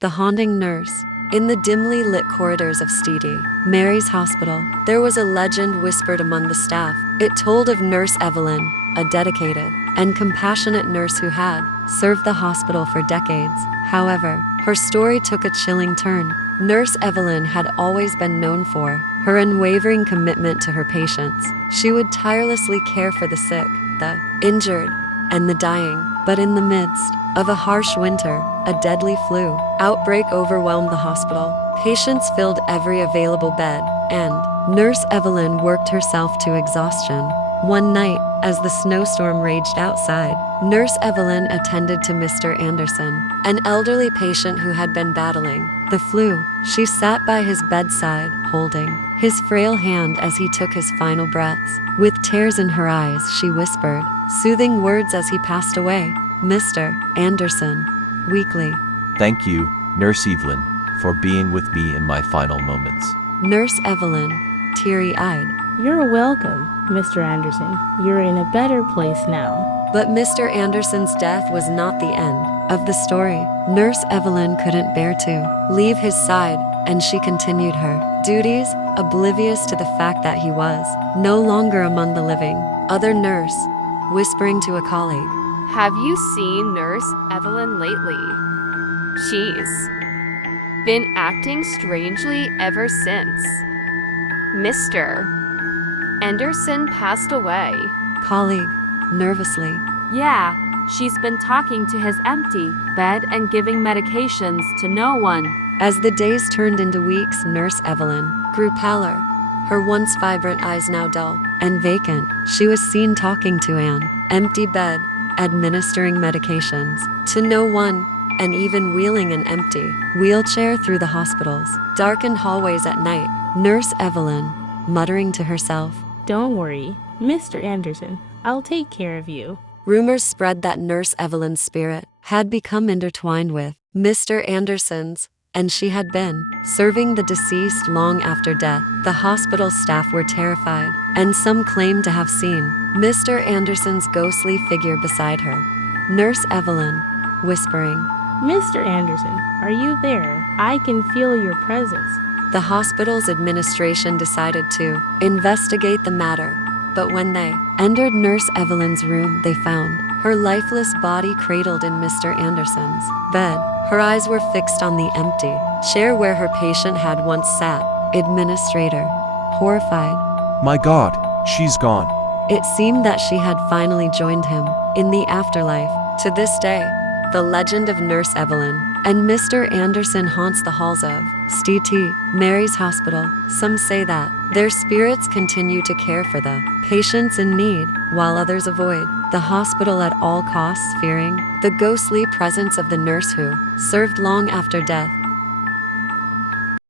The Haunting Nurse. In the dimly lit corridors of St. Mary's Hospital, there was a legend whispered among the staff. It told of Nurse Evelyn, a dedicated and compassionate nurse who had served the hospital for decades. However, her story took a chilling turn. Nurse Evelyn had always been known for her unwavering commitment to her patients. She would tirelessly care for the sick, the injured, and the dying. But in the midst of a harsh winter, a deadly flu outbreak overwhelmed the hospital. Patients filled every available bed, and Nurse Evelyn worked herself to exhaustion. One night, as the snowstorm raged outside, Nurse Evelyn attended to Mr. Anderson, an elderly patient who had been battling the flu. She sat by his bedside, holding his frail hand as he took his final breaths. With tears in her eyes, she whispered soothing words as he passed away. "Mr. Anderson," weakly. "Thank you, Nurse Evelyn, for being with me in my final moments." Nurse Evelyn, teary-eyed. "You're welcome, Mr. Anderson. You're in a better place now." But Mr. Anderson's death was not the end of the story. Nurse Evelyn couldn't bear to leave his side, and she continued her duties, oblivious to the fact that he was no longer among the living. Other nurse, whispering to a colleague, "Have you seen Nurse Evelyn lately? She's been acting strangely ever since Mr. Anderson passed away." Colleague, nervously. "Yeah, she's been talking to his empty bed and giving medications to no one." As the days turned into weeks, Nurse Evelyn grew paler, her once vibrant eyes now dull and vacant. She was seen talking to an empty bed, administering medications to no one, and even wheeling an empty wheelchair through the hospital's darkened hallways at night. Nurse Evelyn, muttering to herself, "Don't worry, Mr. Anderson. I'll take care of you." Rumors spread that Nurse Evelyn's spirit had become intertwined with Mr. Anderson's, and she had been serving the deceased long after death. The hospital staff were terrified, and some claimed to have seen Mr. Anderson's ghostly figure beside her. Nurse Evelyn, whispering, "Mr. Anderson, are you there? I can feel your presence." The hospital's administration decided to investigate the matter, but when they entered Nurse Evelyn's room, they found her lifeless body cradled in Mr. Anderson's bed. Her eyes were fixed on the empty chair where her patient had once sat. Administrator, horrified. "My God, she's gone." It seemed that she had finally joined him in the afterlife. To this day, the legend of Nurse Evelyn and Mr. Anderson haunts the halls of St. Mary's Hospital. Some say that their spirits continue to care for the patients in need, while others avoid the hospital at all costs, fearing the ghostly presence of the nurse who served long after death.